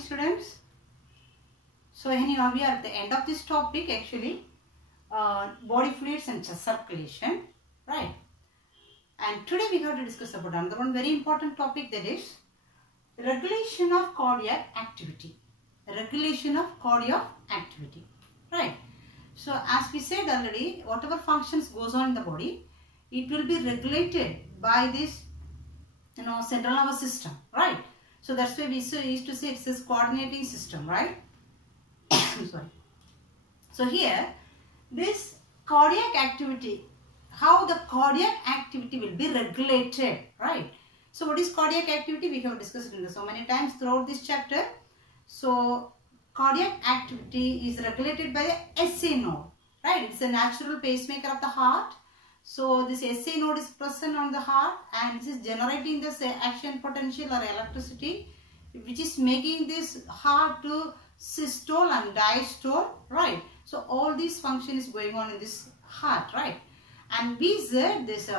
students. So anyhow, we are at the end of this topic actually, body fluids and circulation, right? And today we have to discuss about another one very important topic, that is regulation of cardiac activity. Regulation of cardiac activity, right? So as we said already, whatever functions goes on in the body, it will be regulated by this, central nervous system, right? So that's why we used to say it's this coordinating system, right? Sorry. So here, this cardiac activity, how the cardiac activity will be regulated, right? So what is cardiac activity? We have discussed it so many times throughout this chapter. So cardiac activity is regulated by the SA node, right? It's a natural pacemaker of the heart. So this SA node is present on the heart and this is generating this action potential or electricity, which is making this heart to systole and diastole, right? So all these function is going on in this heart, right? And we said this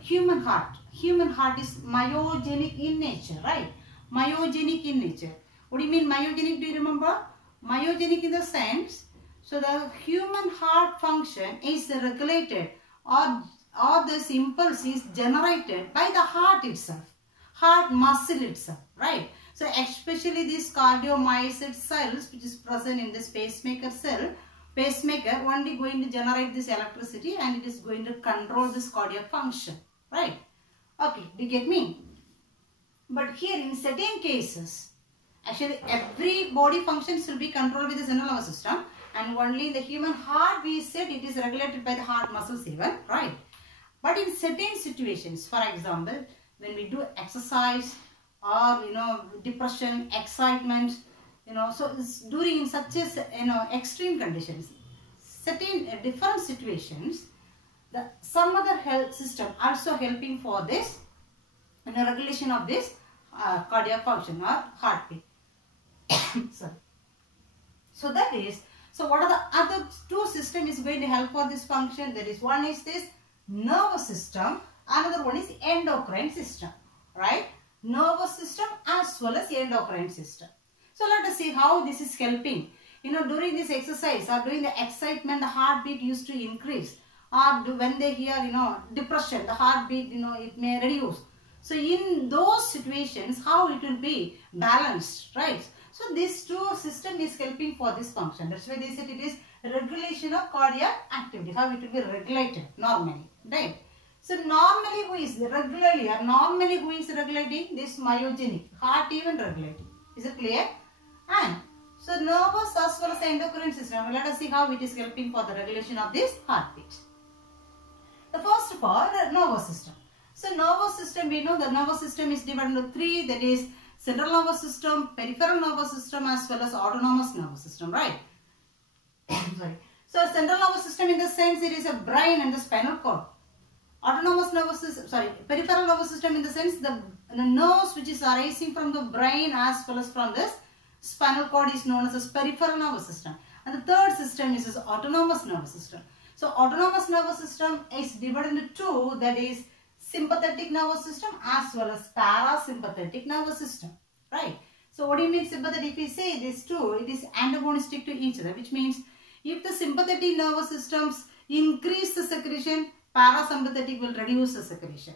human heart is myogenic in nature, right? Myogenic in nature. What do you mean myogenic? Do you remember? Myogenic in the sense, so the human heart function is regulated or this impulse is generated by the heart itself, heart muscle itself, right? So especially these cardiomyocyte cells which is present in this pacemaker only going to generate this electricity and it is going to control this cardiac function, right? Okay, do you get me? But here in certain cases, actually every body functions will be controlled with the central nervous system, and only in the human heart we said it is regulated by the heart muscles even, right? But in certain situations, for example, when we do exercise or depression, excitement, so it's during such as extreme conditions, certain different situations, some other health system also helping for this regulation of this cardiac function or heartbeat. Sorry. So that is, so what are the other two systems is going to help for this function? There is one is this nervous system, another one is endocrine system, right? Nervous system as well as endocrine system. So let us see how this is helping. During this exercise or during the excitement, the heartbeat used to increase, or when they hear, depression, the heartbeat, it may reduce. So in those situations, how it will be balanced, right? So this two system is helping for this function. That's why they said it is regulation of cardiac activity, how it will be regulated normally, right? So normally who is regularly or normally who is regulating? This myogenic, heart even regulating. Is it clear? And so nervous as well as endocrine system. Let us see how it is helping for the regulation of this heartbeat. The first of all, the nervous system. So nervous system, we know the nervous system is divided into three, that is central nervous system, peripheral nervous system as well as autonomous nervous system, right? Sorry. So central nervous system in the sense it is a brain and the spinal cord. Autonomous nervous system, peripheral nervous system in the sense the nerves which is arising from the brain as well as from this spinal cord is known as peripheral nervous system. And the third system is this autonomous nervous system. So autonomous nervous system is divided into two, that is sympathetic nervous system as well as parasympathetic nervous system, right? So what do you mean sympathetic? If we say these two, it is antagonistic to each other, which means if the sympathetic nervous systems increase the secretion, parasympathetic will reduce the secretion,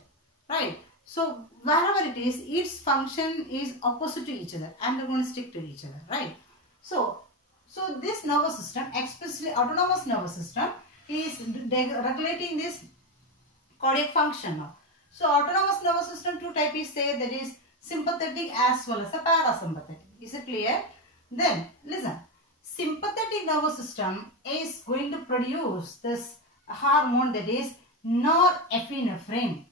right? So wherever it is, its function is opposite to each other, antagonistic to each other, right? So this nervous system, especially autonomous nervous system, is regulating this cardiac function now. So autonomous nervous system, two types is there, that is sympathetic as well as a parasympathetic. Is it clear? Then listen, sympathetic nervous system is going to produce this hormone, that is norepinephrine.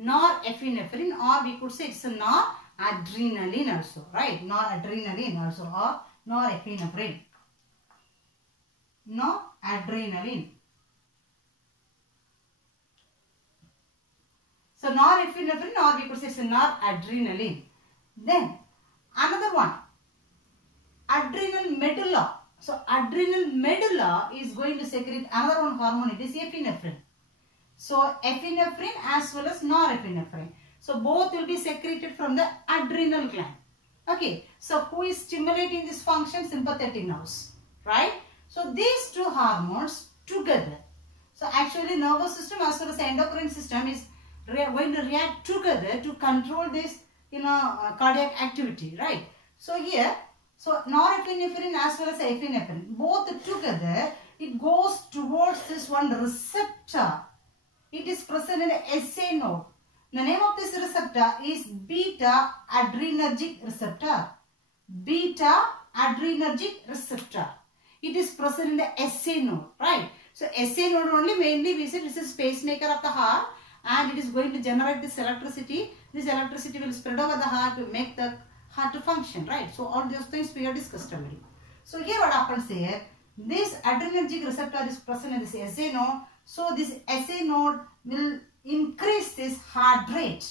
Norepinephrine, or we could say it's a noradrenaline also, right? Noradrenaline also, or norepinephrine. Noradrenaline. So norepinephrine, or we could say it's a noradrenaline. Then another one, adrenal medulla. So adrenal medulla is going to secrete another one hormone, it is epinephrine. So epinephrine as well as norepinephrine. So both will be secreted from the adrenal gland. Okay, so who is stimulating this function? Sympathetic nerves, right? So these two hormones together. So actually nervous system as well as endocrine system is going to react together to control this, cardiac activity, right? So here, so norepinephrine as well as epinephrine, both together, it goes towards this one receptor. It is present in the SA node. The name of this receptor is beta adrenergic receptor. Beta adrenergic receptor. It is present in the SA node, right? So SA node only mainly we said this is pacemaker of the heart, and it is going to generate this electricity. This electricity will spread over the heart to make the heart to function, right? So all those things we have discussed already. So here what happens here, this adrenergic receptor is present in this SA node. So this SA node will increase this heart rate.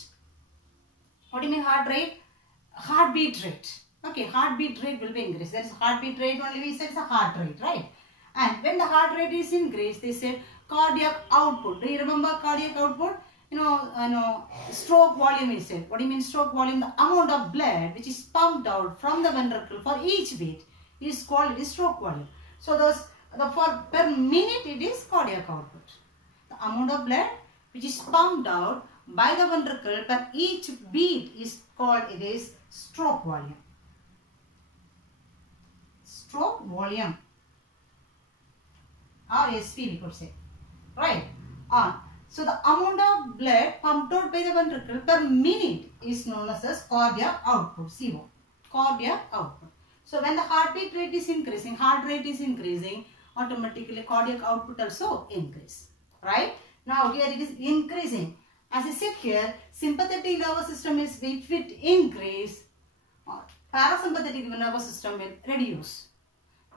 What do you mean heart rate? Heartbeat rate. Okay, heartbeat rate will be increased. That is heartbeat rate only we said is a heart rate, right? And when the heart rate is increased, they said cardiac output. Do you remember cardiac output? Stroke volume we said. What do you mean stroke volume? The amount of blood which is pumped out from the ventricle for each beat is called stroke volume. So per minute it is cardiac output. The amount of blood which is pumped out by the ventricle per each beat is called stroke volume. Stroke volume, or SP we could say, right? So the amount of blood pumped out by the ventricle per minute is known as cardiac output, CO, cardiac output. So when the heartbeat rate is increasing, heart rate is increasing, automatically cardiac output also increase, right? Now here it is increasing. As I said here, sympathetic nervous system is, if it increase, parasympathetic nervous system will reduce.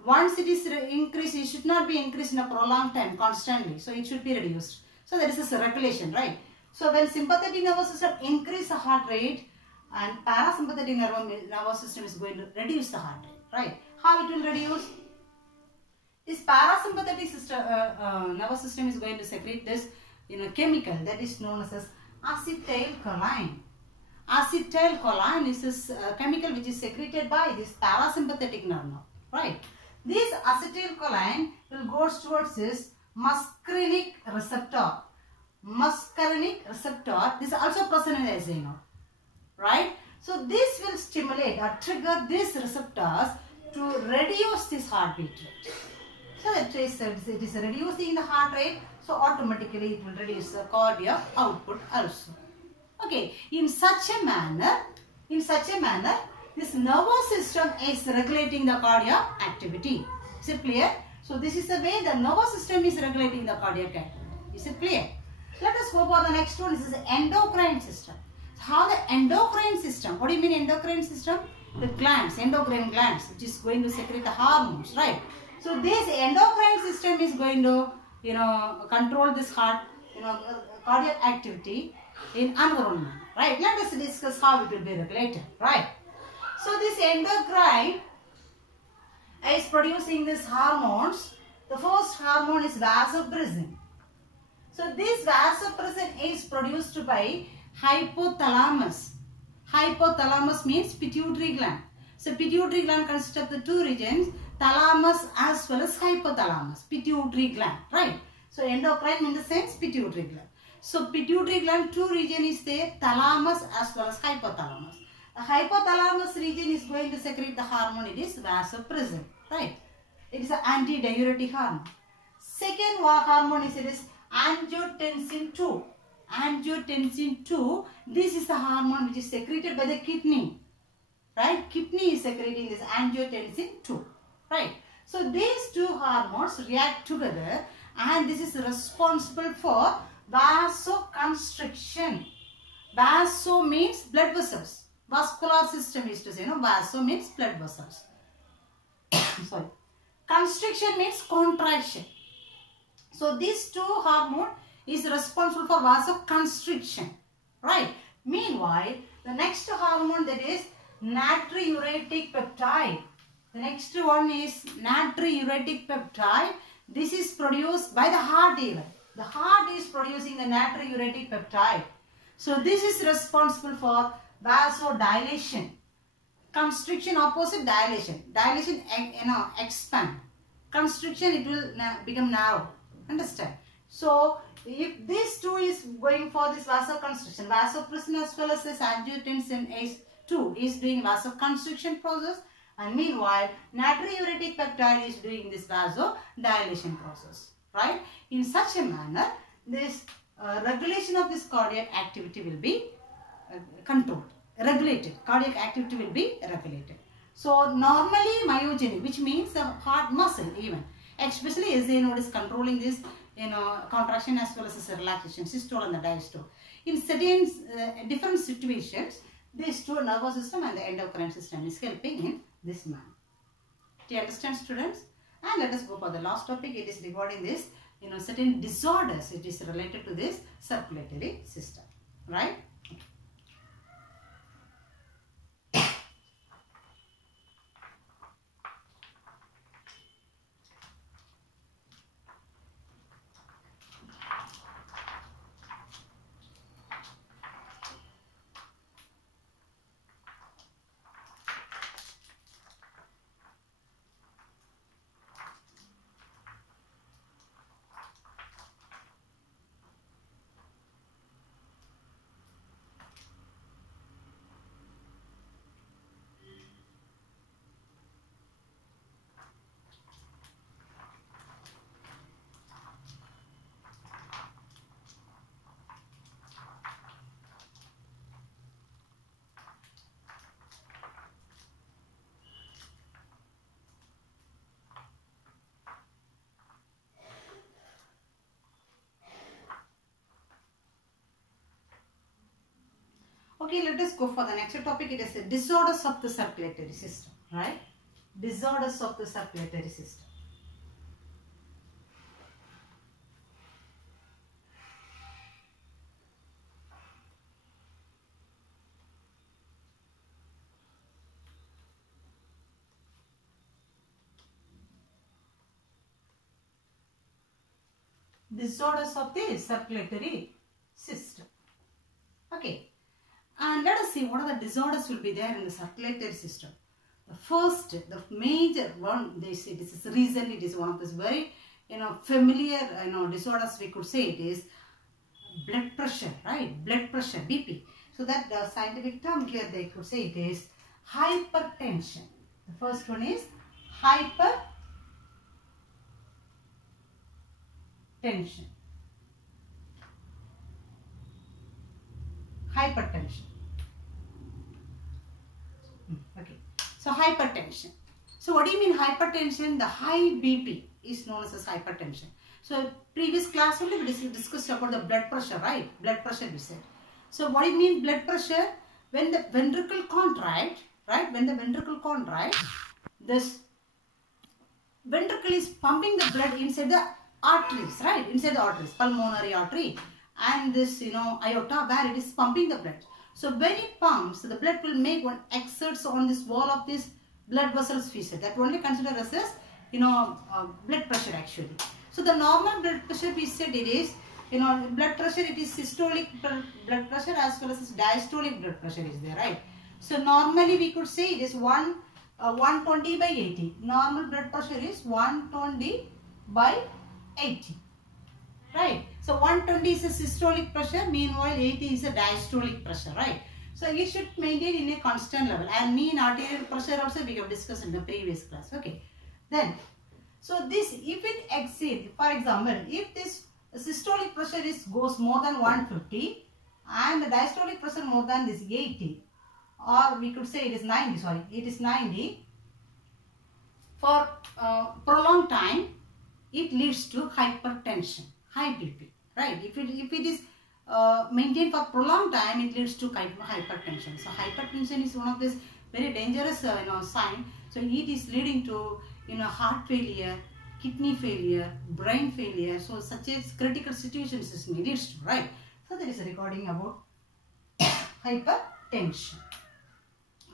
Once it is increased, it should not be increased in a prolonged time constantly. So it should be reduced. So there is a regulation, right? So when sympathetic nervous system increase the heart rate, and parasympathetic nervous system is going to reduce the heart rate, right? How it will reduce? This parasympathetic system, nervous system is going to secrete this chemical that is known as acetylcholine. Acetylcholine is this chemical which is secreted by this parasympathetic nerve, right? This acetylcholine will go towards this muscarinic receptor. Muscarinic receptor, this is also present in the SA node, right? So this will stimulate or trigger these receptors to reduce this heartbeat rate. So it is reducing the heart rate, so automatically it will reduce the cardiac output also. Okay, in such a manner, this nervous system is regulating the cardiac activity. Is it clear? So this is the way the nervous system is regulating the cardiac activity. Is it clear? Let us go for the next one. This is the endocrine system. How the endocrine system, what do you mean endocrine system? The glands, endocrine glands, which is going to secrete the hormones, right? So this endocrine system is going to, control this heart, cardiac activity in another manner, right? Let us discuss how it will be regulated, right? So this endocrine is producing these hormones. The first hormone is vasopressin. So this vasopressin is produced by hypothalamus. Hypothalamus means pituitary gland. So pituitary gland consists of the two regions, thalamus as well as hypothalamus, pituitary gland, right? So endocrine in the sense pituitary gland. So pituitary gland, two region is there, thalamus as well as hypothalamus. The hypothalamus region is going to secrete the hormone, it is vasopressin, right? It is an antidiuretic hormone. Second hormone is angiotensin II. Angiotensin II, this is the hormone which is secreted by the kidney, right? Kidney is secreting this angiotensin II, right? So these two hormones react together, and this is responsible for vasoconstriction. Vaso means blood vessels. Vascular system is to say, vaso means blood vessels. Sorry. Constriction means contraction. So these two hormones is responsible for vasoconstriction, right? Meanwhile, the next hormone, that is natriuretic peptide. The next one is natriuretic peptide. This is produced by the heart even. The heart is producing the natriuretic peptide. So this is responsible for vasodilation. Constriction opposite dilation. Dilation, expand. Constriction, it will become narrow. Understand? So if this two is going for this vasoconstriction, vasopressin as well as this angiotensin ACE2 is doing vasoconstriction process, and meanwhile natriuretic peptide is doing this vasodilation process, right? In such a manner, this regulation of this cardiac activity will be controlled, regulated. Cardiac activity will be regulated. So normally myogenic, which means the heart muscle even, especially as node is controlling this, contraction as well as this relaxation, systole and the diastole. In certain different situations, these two nervous system and the endocrine system is helping in this manner. Do you understand, students? And let us go for the last topic. It is regarding this, certain disorders. It is related to this circulatory system, right? Okay, let us go for the next topic. It is the disorders of the circulatory system, right? Disorders of the circulatory system. Disorders of the circulatory system. Okay. And let us see what are the disorders will be there in the circulatory system. The first, the major one, they say this is recently, it is one of this very, familiar, disorders we could say it is blood pressure, right? Blood pressure, BP. So that the scientific term here they could say it is hypertension. The first one is hypertension. Hypertension. Okay. So hypertension. So what do you mean hypertension? The high BP is known as hypertension. So previous class only we discussed about the blood pressure, right? Blood pressure we said. So what do you mean blood pressure? When the ventricle contract, right? When the ventricle contract, this ventricle is pumping the blood inside the arteries, right? Inside the arteries, pulmonary artery. And this, aorta where it is pumping the blood. So when it pumps, the blood will make one exerts on this wall of this blood vessels fissure. That only considered as blood pressure actually. So the normal blood pressure we said it is, blood pressure it is systolic blood pressure as well as diastolic blood pressure is there, right? So normally we could say it is 120 by 80. Normal blood pressure is 120 by 80. Right. So 120 is a systolic pressure, meanwhile 80 is a diastolic pressure, right? So you should maintain in a constant level. And mean arterial pressure also we have discussed in the previous class. Okay. Then, so this if it exceeds, for example, if this systolic pressure goes more than 150 and the diastolic pressure more than this 80, or we could say it is 90, sorry, it is 90, for prolonged time, it leads to hypertension. High BP, right? If it is maintained for prolonged time, it leads to hypertension. So hypertension is one of this very dangerous sign. So it is leading to heart failure, kidney failure, brain failure. So such as critical situations is leads to, right? So there is a recording about hypertension,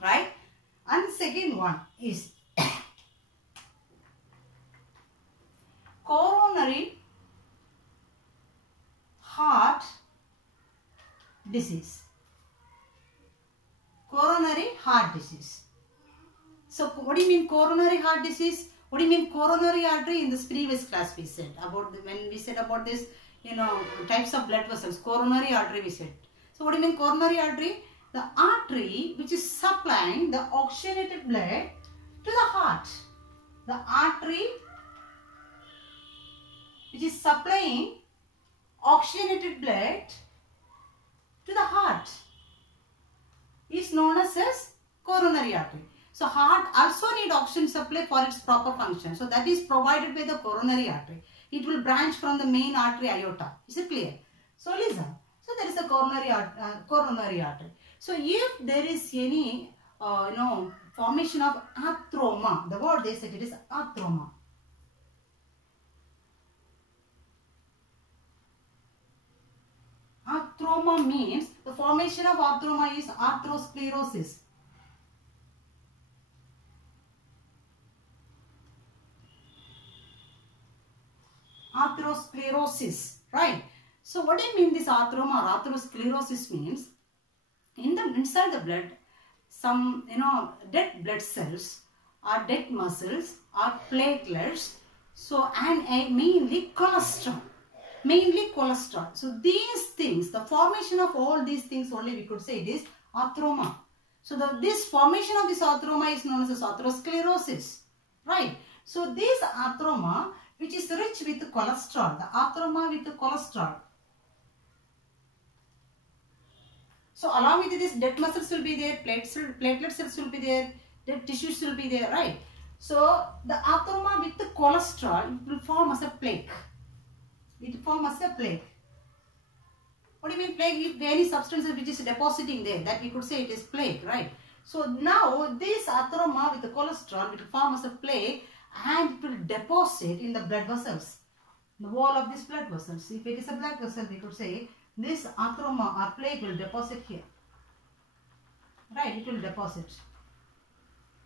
right? And the second one is coronary heart disease. Coronary heart disease. So what do you mean coronary heart disease? What do you mean coronary artery? In this previous class we said about when we said about this, types of blood vessels, coronary artery we said. So what do you mean coronary artery? The artery which is supplying the oxygenated blood to the heart. The artery which is supplying oxygenated blood to the heart is known as coronary artery. So heart also need oxygen supply for its proper function. So that is provided by the coronary artery. It will branch from the main artery aorta. Is it clear? So listen. So there is a coronary artery. So if there is any formation of atheroma, the word they said it is atheroma. Atheroma means the formation of atheroma is atherosclerosis. Atherosclerosis, right? So what do you mean this atheroma or atherosclerosis means? Inside the blood, some dead blood cells or dead muscles or platelets. So and mainly cholesterol. So these things, the formation of all these things only we could say it is atheroma. So this formation of this atheroma is known as atherosclerosis, right? So this atheroma which is rich with cholesterol, the atheroma with cholesterol. So along with this, dead muscles will be there, platelet cells will be there, dead tissues will be there, right? So the atheroma with the cholesterol, it will form as a plaque. It will form as a plaque. What do you mean plaque? If any substance which is depositing there, that we could say it is plaque, right? So now this atheroma with the cholesterol will form as a plaque and it will deposit in the blood vessels, the wall of these blood vessels. If it is a blood vessel, we could say this atheroma or plaque will deposit here, right? It will deposit.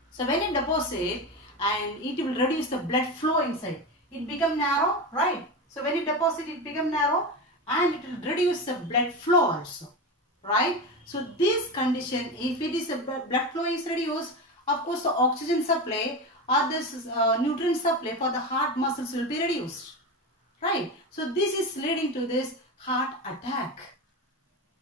So when it deposits and it will reduce the blood flow inside, it become narrow, right? So when it deposits, it become narrow and it will reduce the blood flow also, right? So this condition, if it is a blood flow is reduced, of course the oxygen supply or this nutrient supply for the heart muscles will be reduced, right? So this is leading to this heart attack.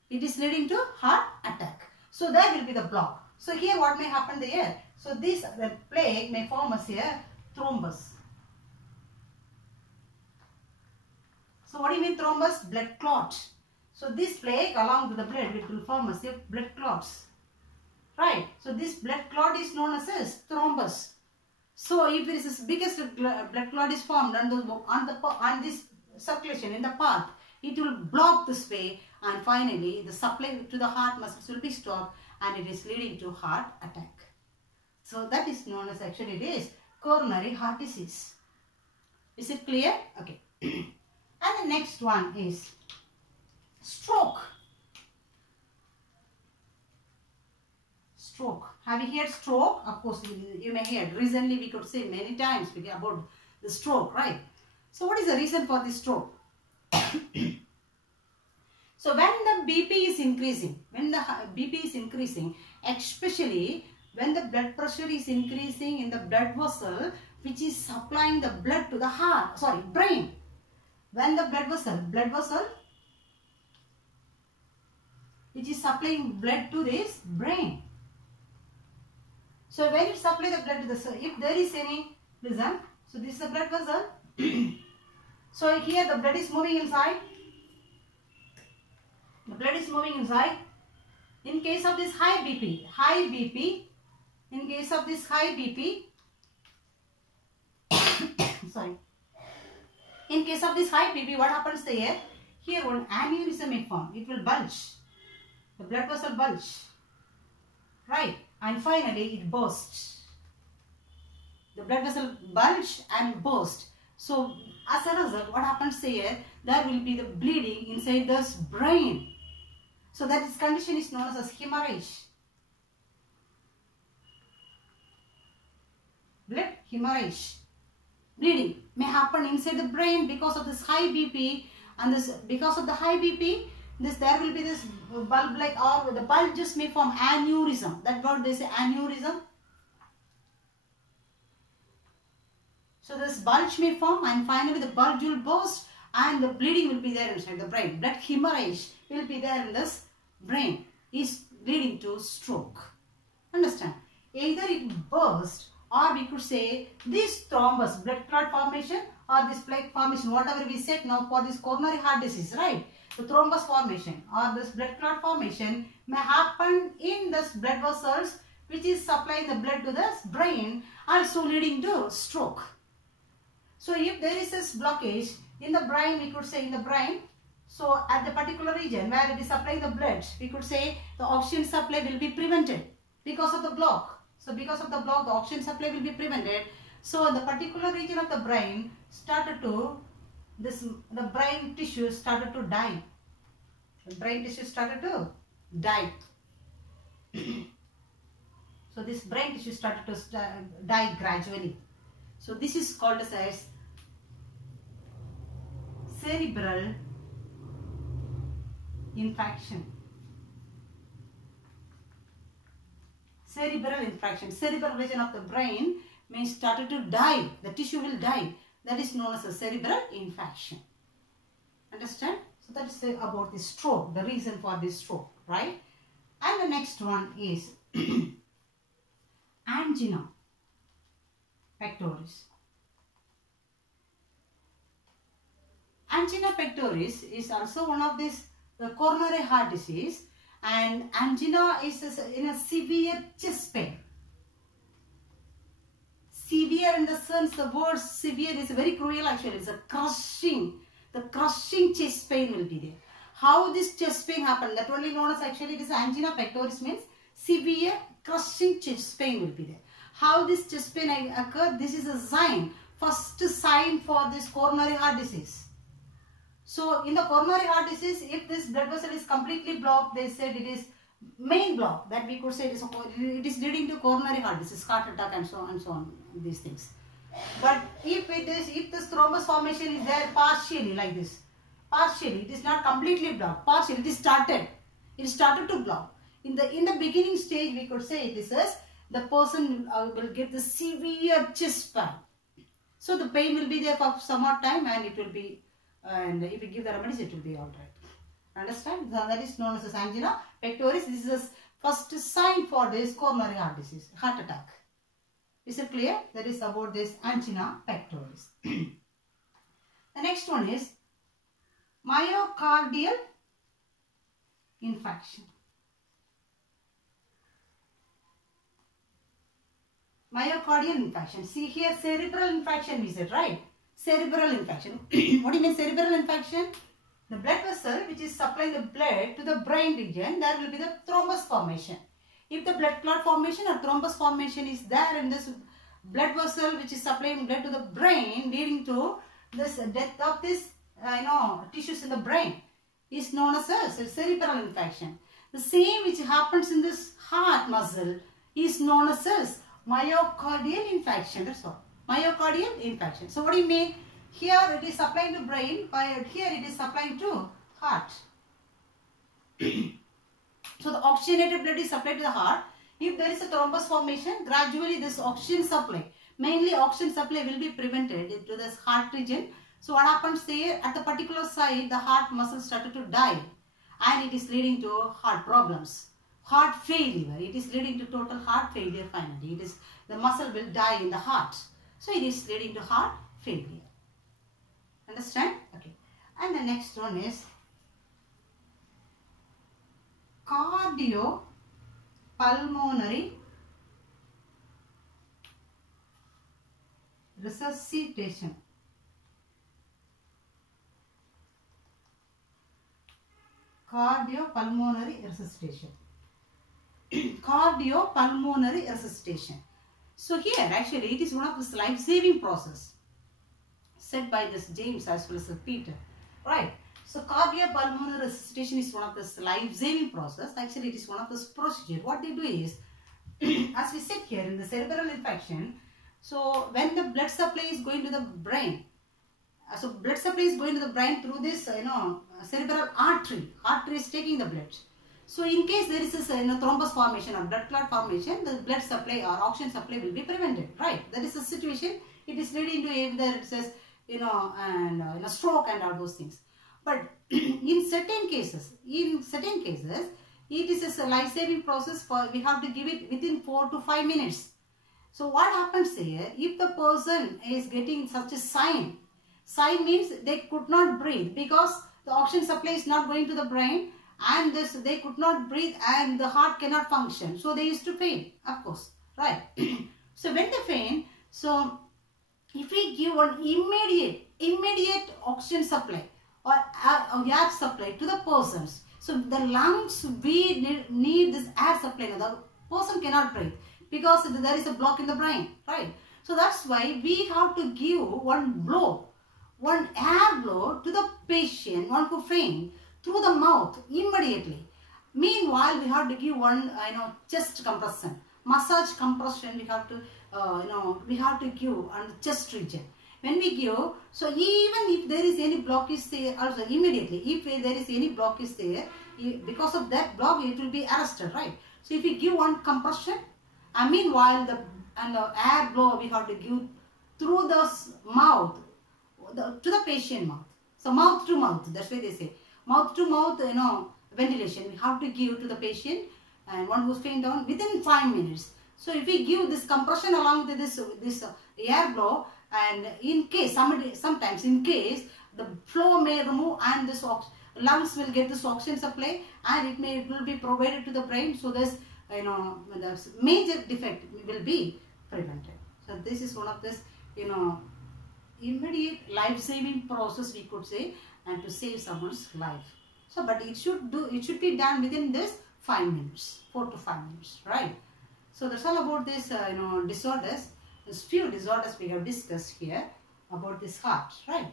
It is leading to heart attack. So there will be the block. So here what may happen there? So this the plaque may form as a thrombus. So what do you mean thrombus? Blood clot. So this plaque along with the blood, it will form as a blood clots, right? So this blood clot is known as a thrombus. So if there is this biggest blood clot is formed on this circulation in the path, it will block this way and finally the supply to the heart muscles will be stopped and it is leading to heart attack. So that is known as actually it is coronary heart disease. Is it clear? Okay. And the next one is stroke. Stroke. Have you heard stroke? Of course, you may hear. Recently, we could say many times about the stroke, right? So, what is the reason for this stroke? So, when the BP is increasing, especially when the blood pressure is increasing in the blood vessel, which is supplying the blood to the brain. When the blood vessel, which is supplying blood to this brain. So when it supplies the blood to the, if there is any, listen, so this is the blood vessel. So here the blood is moving inside. The blood is moving inside. In case of this high BP, in case of this high BP, sorry. In case of this high BP, what happens there? Here one aneurysm may form. It will bulge. The blood vessel bulge. Right? And finally it bursts. The blood vessel bulge and burst. So as a result, what happens here? There will be the bleeding inside this brain. So that this condition is known as hemorrhage. Blood hemorrhage. Bleeding may happen inside the brain because of this high BP, and this because of the high BP, there will be this bulb like, or the bulges may form aneurysm. That word they say aneurysm. So this bulge may form and finally the bulge will burst and the bleeding will be there inside the brain. Blood hemorrhage will be there in this brain, is leading to stroke. Understand? Either it burst, or we could say this thrombus, blood clot formation, or this plaque formation, whatever we said now for this coronary heart disease, right? The thrombus formation or this blood clot formation may happen in this blood vessels which is supplying the blood to the brain, also leading to stroke. So if there is this blockage in the brain, we could say in the brain, so at the particular region where it is supplying the blood, we could say the oxygen supply will be prevented because of the block. So because of the block, the oxygen supply will be prevented. So the particular region of the brain started to, the brain tissue started to die. The brain tissue started to die. So this brain tissue started to die gradually. So this is called as cerebral infarction. Cerebral infarction. Cerebral region of the brain may started to die. The tissue will die. That is known as a cerebral infarction. Understand? So that is about the stroke, the reason for this stroke, right? And the next one is angina pectoris. Angina pectoris is also one of these coronary heart disease, and angina is in a severe chest pain. Severe in the sense, the word severe is very cruel actually. It's a crushing. The crushing chest pain will be there. How this chest pain happen? That only known as actually this angina pectoris means severe crushing chest pain will be there. How this chest pain occur? This is a sign. First sign for this coronary heart disease. So in the coronary heart disease, if this blood vessel is completely blocked, they said it is main block, that we could say it is leading to coronary heart disease, heart attack and so on, these things. But if this thrombus formation is there partially like this, partially, it is not completely blocked, partially it started to block. In the beginning stage, we could say this is the person will get the severe chest pain. So the pain will be there for some more time, and it will be, and if you give the remedies, it will be all right. Understand? So that is known as angina pectoris. This is the first sign for this coronary heart disease, heart attack. Is it clear? That is about this angina pectoris. The next one is myocardial infarction. Myocardial infarction. See here, cerebral infarction we said, right? Cerebral infarction. What do you mean cerebral infarction? The blood vessel which is supplying the blood to the brain region, there will be the thrombus formation. If the blood clot formation or thrombus formation is there in this blood vessel which is supplying blood to the brain, leading to this death of this tissues in the brain, is known as a cerebral infarction. The same which happens in this heart muscle is known as myocardial infarction. That's all. Myocardial infarction. So what do you mean? Here it is supplying to brain, but here it is supplying to heart. So the oxygenated blood is supplied to the heart. If there is a thrombus formation, gradually this oxygen supply, mainly oxygen supply, will be prevented to this heart region. So what happens there, at the particular side, the heart muscle started to die, and it is leading to heart problems, heart failure. It is leading to total heart failure finally. The muscle will die in the heart. So it is leading to heart failure. Understand? Okay. And the next one is cardiopulmonary resuscitation. Cardiopulmonary resuscitation. Cardiopulmonary resuscitation. So here actually it is one of this life-saving process said by this James as well as Peter, right? So cardiopulmonary resuscitation is one of this life-saving process. Actually it is one of this procedure. What they do is, as we said here in the cerebral infarction, so when the blood supply is going to the brain, so blood supply is going to the brain through this cerebral artery. Artery is taking the blood. So in case there is a thrombus formation or blood clot formation, the blood supply or oxygen supply will be prevented, right? That is the situation it is leading to either it says, and stroke and all those things. But in certain cases, it is a life-saving process. We have to give it within 4 to 5 minutes. So what happens here, if the person is getting such a sign means they could not breathe because the oxygen supply is not going to the brain, and they could not breathe and the heart cannot function. So they used to faint, of course, right? So when they faint, so if we give an immediate oxygen supply or air supply to the persons, so the lungs, we need this air supply. The person cannot breathe because there is a block in the brain, right? So that's why we have to give one air blow to the patient, one who faint, through the mouth immediately. Meanwhile, we have to give one chest compression, massage compression. We have to we have to give on the chest region. When we give, so even if there is any blockage there, also immediately, if there is any blockage there, because of that block, it will be arrested, right? So if we give one compression, and meanwhile the air blow we have to give through the mouth, to the patient mouth. So mouth to mouth, that's why they say mouth to mouth, ventilation we have to give to the patient, and one who's faint down within 5 minutes. So if we give this compression along with this air blow, and in case sometimes in case the flow may remove and this lungs will get this oxygen supply, and it will be provided to the brain. So this the major defect will be prevented. So this is one of this immediate life-saving process, we could say, and to save someone's life. So but it should be done within this 5 minutes, 4 to 5 minutes, right? So that's all about this disorders. There's few disorders we have discussed here about this heart, right?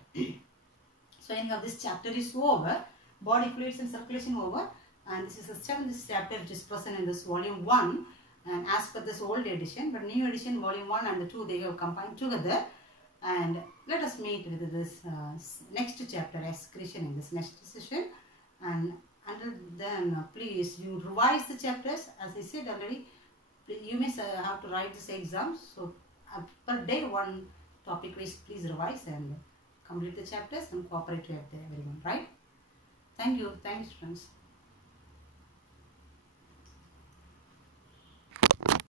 So anyhow, this chapter is over. Body fluids and circulation over, and this is the 7th chapter which is present in this volume 1, and as per this old edition, but new edition volume 1 and 2 they have combined together. And let us meet with this next chapter, excretion, in this next session. And until then, please you revise the chapters. As I said already, you may have to write this exam. So per day one topic is, please revise and complete the chapters and cooperate with everyone, right? Thank you. Thanks, friends.